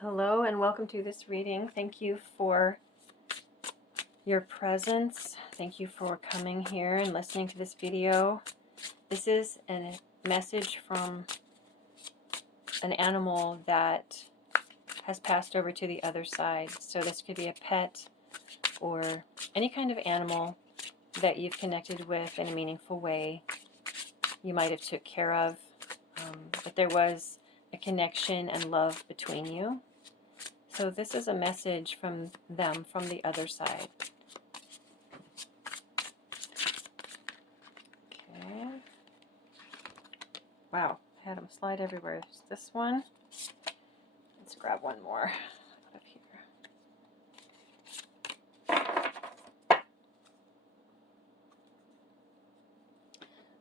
Hello and welcome to this reading. Thank you for your presence. Thank you for coming here and listening to this video. This is a message from an animal that has passed over to the other side. So this could be a pet or any kind of animal that you've connected with in a meaningful way. You might have took care of, but there was a connection and love between you. So this is a message from them, from the other side. Okay. Wow, I had them slide everywhere. There's this one. Let's grab one more out of here.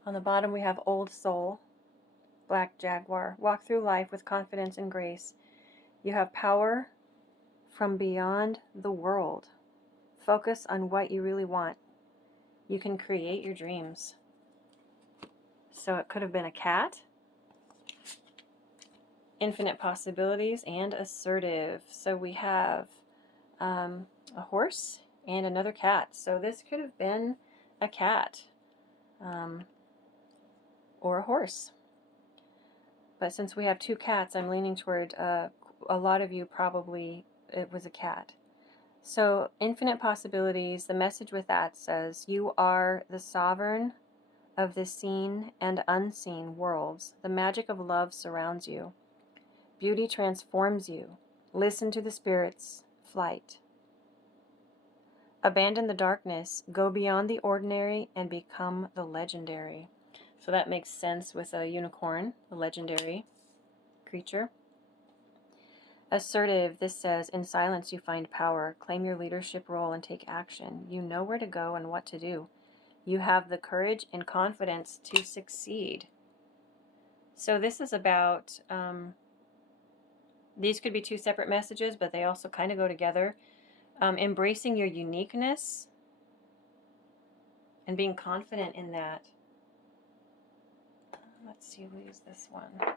On the bottom we have Old Soul, Black Jaguar. Walk through life with confidence and grace. You have power from beyond the world. Focus on what you really want. You can create your dreams. So it could have been a cat, infinite possibilities, and assertive. So we have a horse and another cat. So this could have been a cat or a horse. But since we have two cats, I'm leaning toward a lot of you probably it was a cat. So infinite possibilities, the message with that says, you are the sovereign of the seen and unseen worlds. The magic of love surrounds you. Beauty transforms you. Listen to the spirit's flight. Abandon the darkness. Go beyond the ordinary and become the legendary. So that makes sense with a unicorn, a legendary creature. Assertive, this says, in silence you find power. Claim your leadership role and take action. You know where to go and what to do. You have the courage and confidence to succeed. So this is about, these could be two separate messages, but they also kind of go together. Embracing your uniqueness and being confident in that. Let's see, we'll use this one.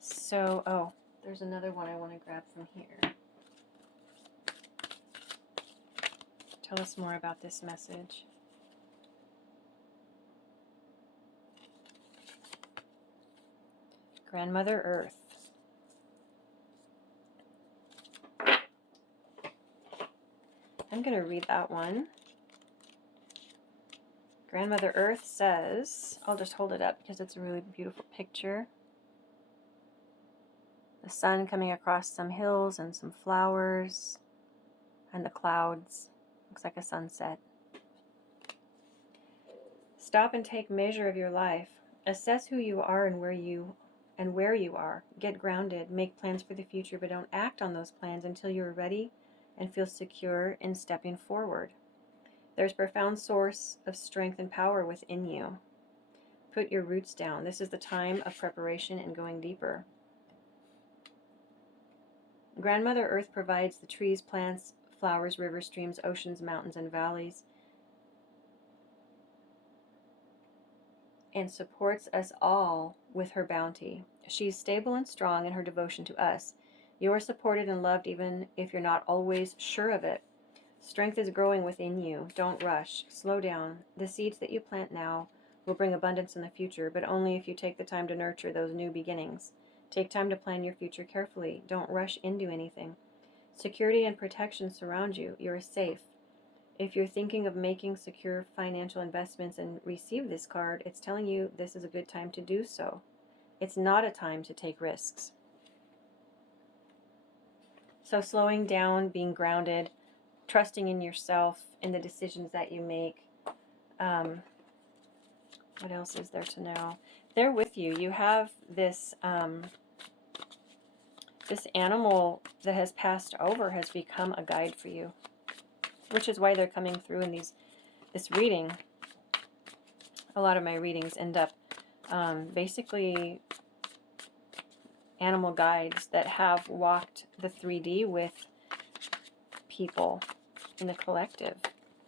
So, oh, there's another one I want to grab from here. Tell us more about this message. Grandmother Earth. I'm going to read that one. Grandmother Earth says, I'll just hold it up because it's a really beautiful picture. The sun coming across some hills and some flowers and the clouds. Looks like a sunset. Stop and take measure of your life. Assess who you are and where you are. Get grounded. Make plans for the future, but don't act on those plans until you are ready and feel secure in stepping forward. There's a profound source of strength and power within you. Put your roots down. This is the time of preparation and going deeper. Grandmother Earth provides the trees, plants, flowers, rivers, streams, oceans, mountains, and valleys, and supports us all with her bounty. She is stable and strong in her devotion to us. You are supported and loved even if you're not always sure of it. Strength is growing within you. Don't rush. Slow down. The seeds that you plant now will bring abundance in the future, but only if you take the time to nurture those new beginnings. Take time to plan your future carefully. Don't rush into anything. Security and protection surround you. You are safe. If you're thinking of making secure financial investments and receive this card, it's telling you this is a good time to do so. It's not a time to take risks. So slowing down, being grounded, trusting in yourself, in the decisions that you make. What else is there to know? They're with you. You have this this animal that has passed over has become a guide for you, which is why they're coming through in this reading. A lot of my readings end up basically animal guides that have walked the 3D with people in the collective,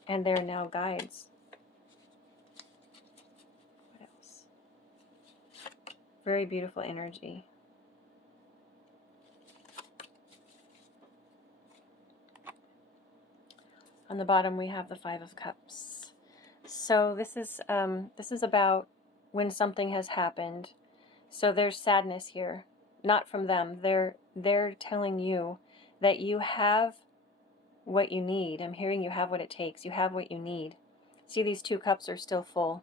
and they're now guides. What else? Very beautiful energy. On the bottom we have the Five of Cups. So this is about when something has happened. So there's sadness here, not from them. They're telling you that you have what you need. I'm hearing you have what it takes. You have what you need. See, these 2 cups are still full.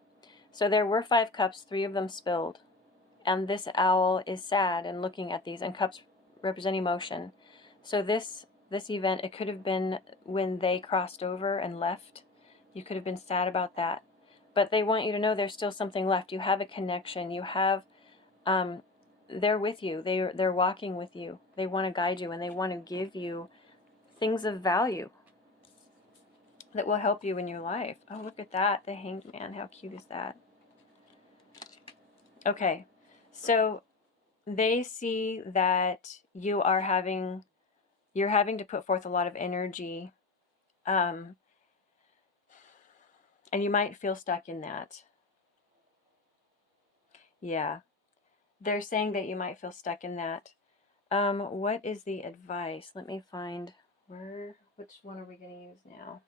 So there were 5 cups, 3 of them spilled. And this owl is sad and looking at these, and cups represent emotion. So this event, it could have been when they crossed over and left. You could have been sad about that. But they want you to know there's still something left. You have a connection. You have, they're with you. They're walking with you. They want to guide you, and they want to give you things of value that will help you in your life. Oh, look at that. The Hanged Man. How cute is that? Okay. So they see that you're having to put forth a lot of energy, and you might feel stuck in that. Yeah, they're saying that you might feel stuck in that. What is the advice? Let me find which one are we going to use now?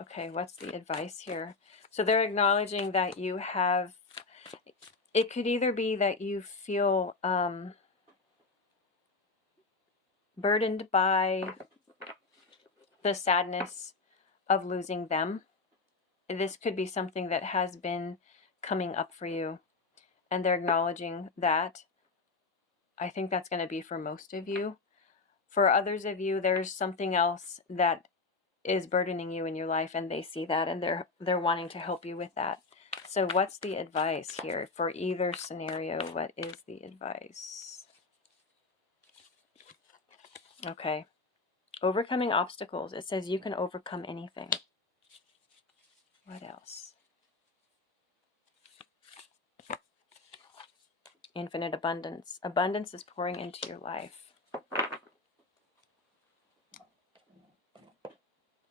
Okay, what's the advice here? So they're acknowledging that you have, it could either be that you feel burdened by the sadness of losing them. This could be something that has been coming up for you, and they're acknowledging that. I think that's going to be for most of you. For others of you, there's something else that is burdening you in your life, and they see that, and they're wanting to help you with that. So what's the advice here for either scenario? What is the advice? Okay. Overcoming obstacles. It says you can overcome anything. What else? Infinite abundance. Abundance is pouring into your life.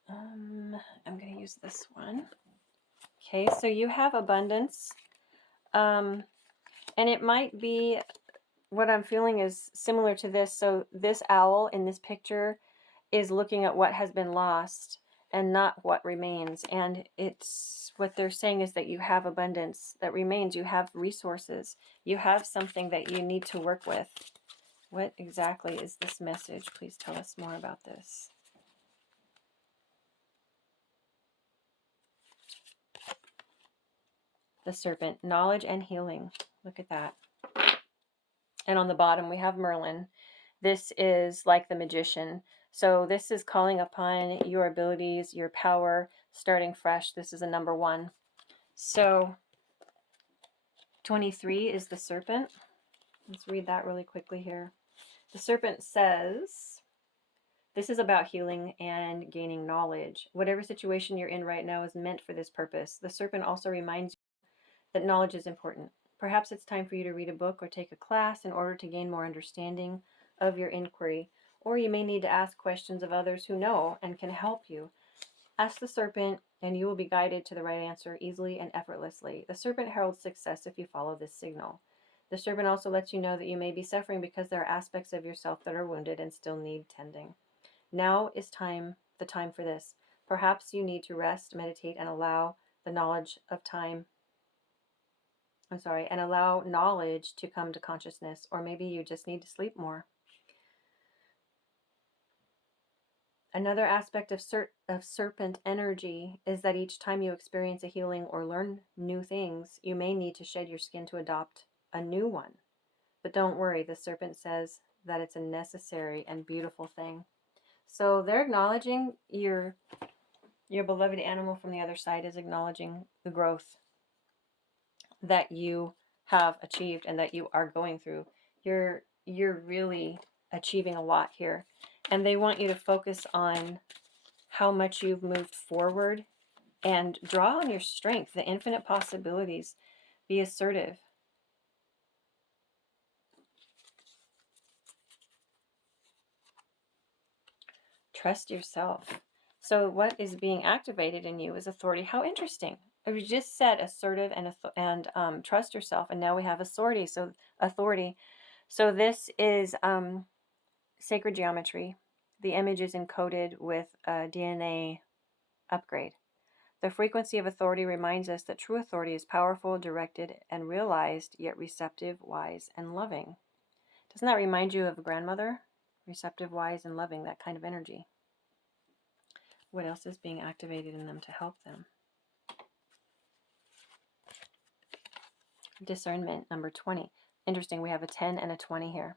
I'm going to use this one. Okay, so you have abundance. And it might be, what I'm feeling is similar to this. So this owl in this picture is looking at what has been lost and not what remains. And it's what they're saying is that you have abundance that remains. You have resources. You have something that you need to work with. What exactly is this message? Please tell us more about this. The Serpent, knowledge and healing. Look at that. And on the bottom we have Merlin. This is like the Magician. So this is calling upon your abilities, your power, starting fresh. This is a number 1. So 23 is the Serpent. Let's read that really quickly here. The Serpent says, this is about healing and gaining knowledge. Whatever situation you're in right now is meant for this purpose. The Serpent also reminds you that knowledge is important. Perhaps it's time for you to read a book or take a class in order to gain more understanding of your inquiry. Or you may need to ask questions of others who know and can help you. Ask the Serpent, and you will be guided to the right answer easily and effortlessly. The Serpent heralds success if you follow this signal. The Serpent also lets you know that you may be suffering because there are aspects of yourself that are wounded and still need tending. Now is the time for this. Perhaps you need to rest, meditate, and allow knowledge to come to consciousness, or maybe you just need to sleep more. Another aspect of serpent energy is that each time you experience a healing or learn new things, you may need to shed your skin to adopt a new one. But don't worry, the Serpent says that it's a necessary and beautiful thing. So they're acknowledging your beloved animal from the other side is acknowledging the growth that you have achieved and that you are going through. You're really achieving a lot here. And they want you to focus on how much you've moved forward and draw on your strength, the infinite possibilities. Be assertive. Trust yourself. So what is being activated in you is authority. How interesting. We just said assertive and trust yourself, and now we have authority. So authority. So this is sacred geometry. the image is encoded with a DNA upgrade. The frequency of authority reminds us that true authority is powerful, directed, and realized, yet receptive, wise, and loving. Doesn't that remind you of a grandmother? Receptive, wise, and loving, that kind of energy. What else is being activated in them to help them? Discernment, number 20. Interesting, we have a 10 and a 20 here.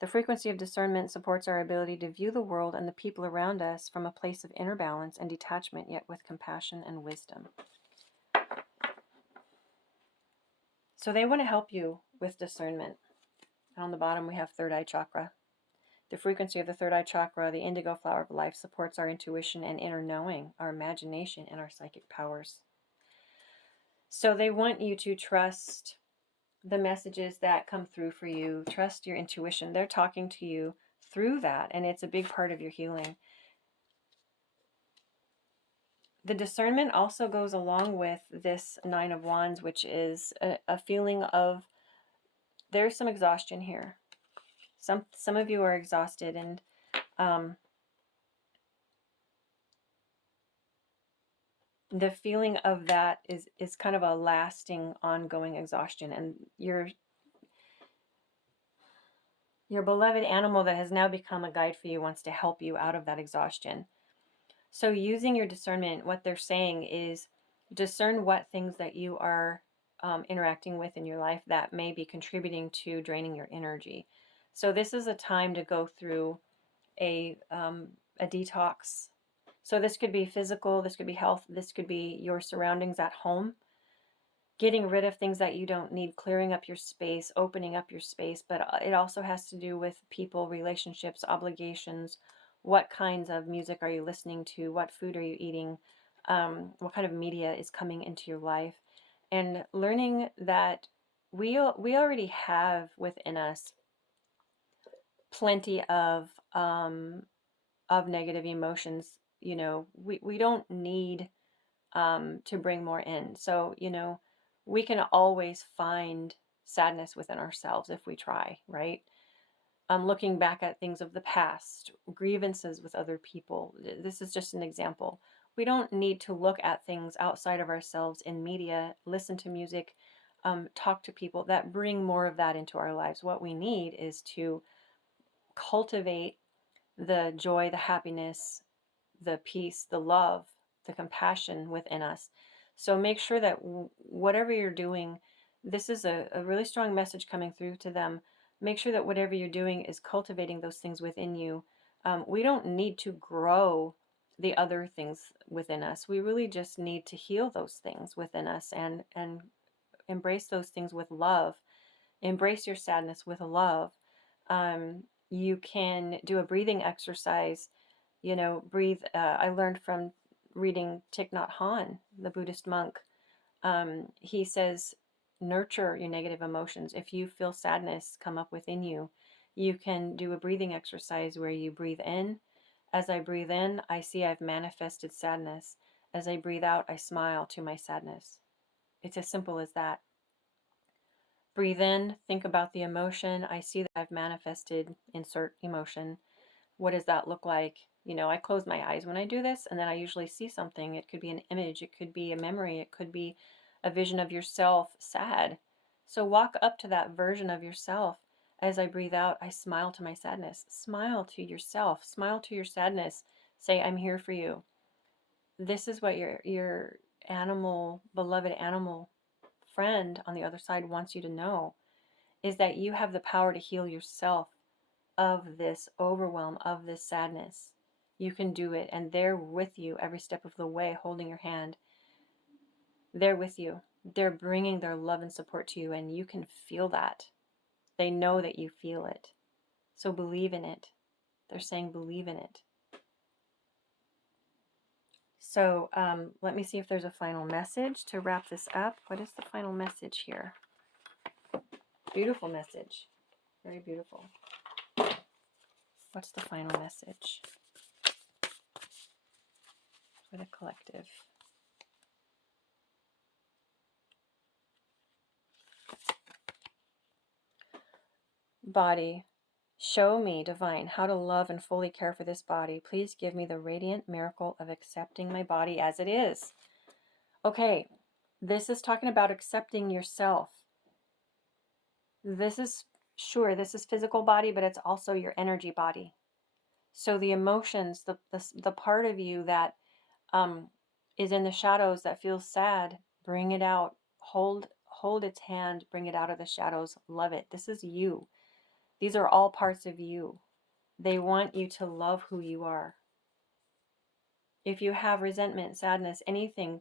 The frequency of discernment supports our ability to view the world and the people around us from a place of inner balance and detachment, yet with compassion and wisdom. So they want to help you with discernment. On the bottom, we have third eye chakra. The frequency of the third eye chakra, the indigo flower of life, supports our intuition and inner knowing, our imagination, and our psychic powers. So they want you to trust the messages that come through for you. Trust your intuition. They're talking to you through that, and it's a big part of your healing. The discernment also goes along with this Nine of Wands, which is a feeling of, there's some exhaustion here. Some of you are exhausted, and the feeling of that is kind of a lasting, ongoing exhaustion. And your beloved animal that has now become a guide for you wants to help you out of that exhaustion. So using your discernment, what they're saying is discern what things that you are interacting with in your life that may be contributing to draining your energy. So this is a time to go through a detox. So this could be physical, this could be health, this could be your surroundings at home. Getting rid of things that you don't need, clearing up your space, opening up your space. But it also has to do with people, relationships, obligations. What kinds of music are you listening to? What food are you eating? What kind of media is coming into your life? And learning that we already have within us plenty of negative emotions. You know, we don't need to bring more in. So, you know, we can always find sadness within ourselves if we try, right? Looking back at things of the past, grievances with other people. This is just an example. We don't need to look at things outside of ourselves in media, listen to music, talk to people that bring more of that into our lives. What we need is to cultivate the joy, the happiness, the peace, the love, the compassion within us. So make sure that whatever you're doing, this is a really strong message coming through to them. Make sure that whatever you're doing is cultivating those things within you. We don't need to grow the other things within us. We really just need to heal those things within us and embrace those things with love. Embrace your sadness with love. You can do a breathing exercise. You know, breathe. I learned from reading Thich Nhat Hanh, the Buddhist monk. He says, nurture your negative emotions. If you feel sadness come up within you, you can do a breathing exercise where you breathe in. As I breathe in, I see I've manifested sadness. As I breathe out, I smile to my sadness. It's as simple as that. Breathe in, think about the emotion. I see that I've manifested, insert emotion. What does that look like? You know, I close my eyes when I do this, and then I usually see something. It could be an image, it could be a memory, it could be a vision of yourself sad. So walk up to that version of yourself. As I breathe out, I smile to my sadness. Smile to yourself, smile to your sadness. Say, I'm here for you. This is what your animal, beloved animal friend on the other side wants you to know, is that you have the power to heal yourself of this overwhelm, of this sadness. You can do it, and they're with you every step of the way, holding your hand. They're with you. They're bringing their love and support to you, and you can feel that. They know that you feel it. So believe in it. They're saying believe in it. So let me see if there's a final message to wrap this up. What is the final message here? Beautiful message. Very beautiful. What's the final message for the collective? Body. Show me, divine, how to love and fully care for this body. Please give me the radiant miracle of accepting my body as it is. Okay, this is talking about accepting yourself. This is, sure, this is physical body, but it's also your energy body. So the emotions, the part of you that is in the shadows that feels sad, bring it out. Hold its hand, bring it out of the shadows. Love it. This is you. These are all parts of you. They want you to love who you are. If you have resentment, sadness, anything,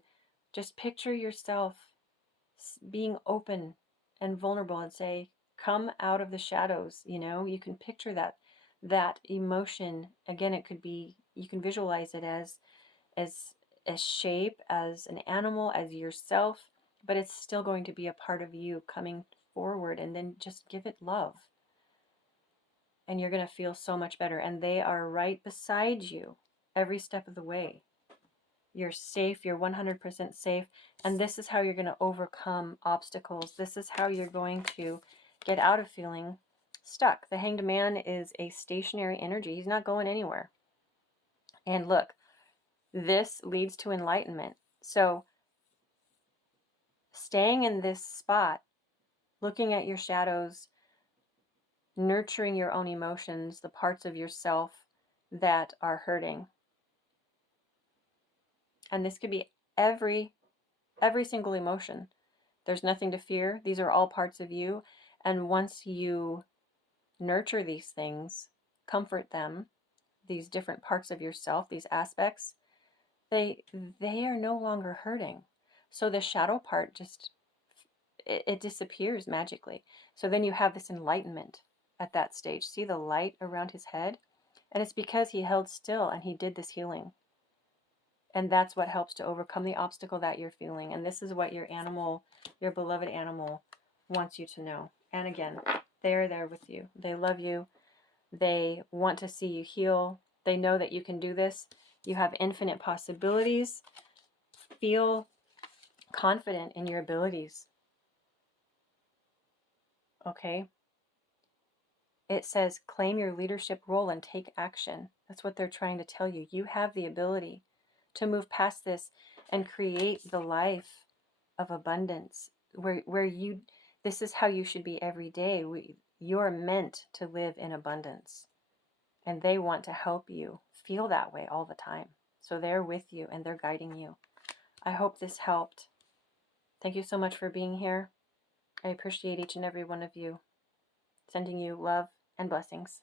just picture yourself being open and vulnerable and say, come out of the shadows. You know, you can picture that emotion. Again, it could be, you can visualize it as a shape, as an animal, as yourself, but it's still going to be a part of you coming forward, and then just give it love. And you're going to feel so much better. And they are right beside you every step of the way. You're safe. You're 100% safe. And this is how you're going to overcome obstacles. This is how you're going to get out of feeling stuck. The Hanged Man is a stationary energy. He's not going anywhere. And look, this leads to enlightenment. So staying in this spot, looking at your shadows, nurturing your own emotions, the parts of yourself that are hurting. And this could be every single emotion. There's nothing to fear. These are all parts of you. And once you nurture these things, comfort them, these different parts of yourself, these aspects, they are no longer hurting. So the shadow part just, it disappears magically. So then you have this enlightenment at that stage. See the light around his head? And it's because he held still and he did this healing. And that's what helps to overcome the obstacle that you're feeling. And this is what your animal, your beloved animal, wants you to know. And again, they are there with you. They love you. They want to see you heal. They know that you can do this. You have infinite possibilities. Feel confident in your abilities. Okay? It says, claim your leadership role and take action. That's what they're trying to tell you. You have the ability to move past this and create the life of abundance where you, this is how you should be every day. You're meant to live in abundance, and they want to help you feel that way all the time. So they're with you and they're guiding you. I hope this helped. Thank you so much for being here. I appreciate each and every one of you. Sending you love and blessings.